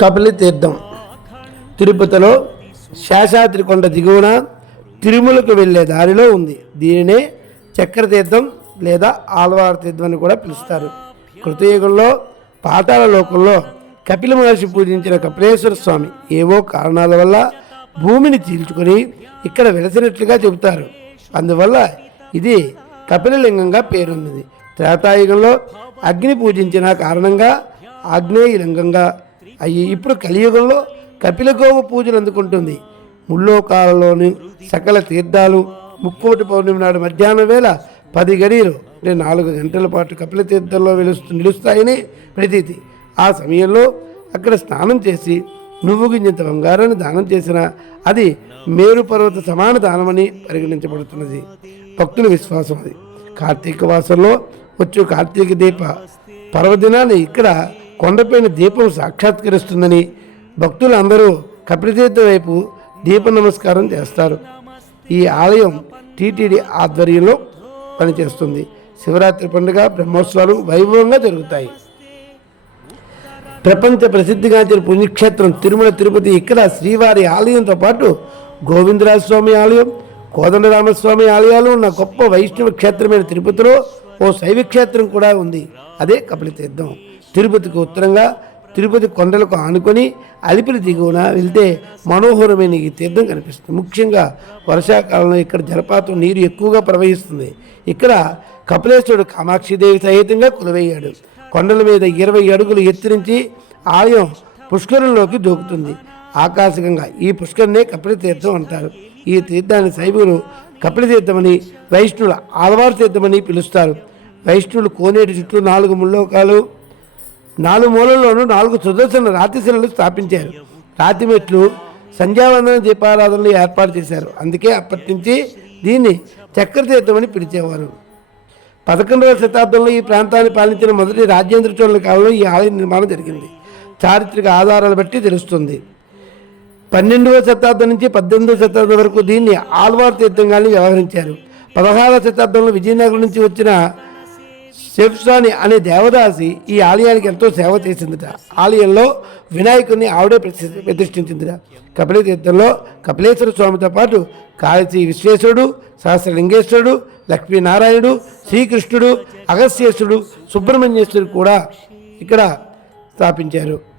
కపిలి తీర్థం. తిరుపతిలో శేషాద్రి కొండ దిగువన తిరుమలకు వెళ్ళే దారిలో ఉంది. దీనినే చక్ర తీర్థం లేదా ఆల్వార్ తీర్థం అని కూడా పిలుస్తారు. కృతయుగంలో పాతాళ లోకంలో కపిల మహర్షి పూజించిన కపిలేశ్వర స్వామి ఏవో కారణాల వల్ల భూమిని చీల్చుకొని ఇక్కడ వెలసినట్లుగా చెబుతారు. అందువల్ల ఇది కపిలలింగంగా పేరున్నది త్రేతాయుగంలో అగ్ని పూజించిన కారణంగా ఆగ్నేయ లింగంగా అయ్యి ఇప్పుడు కలియుగంలో కపిలగోవ పూజలు అందుకుంటుంది. ముల్లోకాలలోని సకల తీర్థాలు ముక్కోటి పౌర్ణమి నాడు మధ్యాహ్నం వేళ పది గడియలు అంటే నాలుగు గంటల పాటు కపిల తీర్థంలో వెలుస్తూ నిలుస్తాయని ప్రతీతి. ఆ సమయంలో అక్కడ స్నానం చేసి నువ్వు గింజంత బంగారాన్ని దానం చేసిన అది మేరు పర్వత సమాన దానమని పరిగణించబడుతున్నది. భక్తుల విశ్వాసం అది. కార్తీక మాసంలో వచ్చు కార్తీక దీప. పర్వదినాన్ని ఇక్కడ కొండపైన దీపం సాక్షాత్కరిస్తుందని భక్తులు అందరూ కపిలతీర్థం వైపు దీప నమస్కారం చేస్తారు. ఈ ఆలయం టీటీడీ ఆధ్వర్యంలో పనిచేస్తుంది. శివరాత్రి పండుగ బ్రహ్మోత్సవాలు వైభవంగా జరుగుతాయి. ప్రపంచ ప్రసిద్ధిగాంచిన పుణ్యక్షేత్రం తిరుమల తిరుపతి ఇక్కడ శ్రీవారి ఆలయంతో పాటు గోవిందరాజ స్వామి ఆలయం కోదండరామస్వామి ఆలయాలు ఉన్న గొప్ప వైష్ణవ క్షేత్రమైన తిరుపతిలో ఓ శైవ క్షేత్రం కూడా ఉంది. అదే కపిలతీర్థం. తిరుపతికి ఉత్తరంగా తిరుపతి కొండలకు ఆనుకొని అలిపిరి దిగువన వెళ్తే మనోహరమైన ఈ తీర్థం కనిపిస్తుంది. ముఖ్యంగా వర్షాకాలంలో ఇక్కడ జలపాతం నీరు ఎక్కువగా ప్రవహిస్తుంది. ఇక్కడ కపిలేశ్వరుడు కామాక్షిదేవి సహితంగా కొలువయ్యాడు. కొండల మీద ఇరవై అడుగులు ఎత్తిరించి ఆలయం పుష్కరంలోకి దూకుతుంది. ఆకాశకంగా ఈ పుష్కరనే కపిల తీర్థం అంటారు. ఈ తీర్థాన్ని శైవులు కపిల తీర్థమని వైష్ణువుల ఆలవారు తీర్థమని పిలుస్తారు. వైష్ణువులు కోనేటి చుట్టూ నాలుగు ముల్లోకాలు నాలుగు మూలల్లోనూ నాలుగు సుదర్శన రాతిశిలలు స్థాపించారు. రాతి మెట్లు సంధ్యావందన దీపారాధనలు ఏర్పాటు చేశారు. అందుకే అప్పటి నుంచి దీన్ని చక్రతీర్థం అని పిలిచేవారు. పదకొండవ శతాబ్దంలో ఈ ప్రాంతాన్ని పాలించిన మొదటి రాజేంద్ర చోళుల కాలంలో ఈ ఆలయ నిర్మాణం జరిగింది. చారిత్రక ఆధారాలు బట్టి తెలుస్తుంది. పన్నెండవ శతాబ్దం నుంచి పద్దెనిమిదవ శతాబ్దం వరకు దీన్ని ఆల్వార్ తీర్థంగానే వ్యవహరించారు. పదహారవ శతాబ్దంలో విజయనగరం నుంచి వచ్చిన శివస్వామి అనే దేవదాసి ఈ ఆలయానికి ఎంతో సేవ చేసిందిట. ఆలయంలో వినాయకుడిని ఆవిడే ప్రతి- ప్రతిష్ఠించిందిట. కపిల తీర్థంలో కపిలేశ్వర స్వామితో పాటు కాళీ విశ్వేశ్వరుడు సహస్రలింగేశ్వరుడు లక్ష్మీనారాయణుడు శ్రీకృష్ణుడు అగస్యేశ్వరుడు సుబ్రహ్మణ్యేశ్వరుడు కూడా ఇక్కడ స్థాపించారు.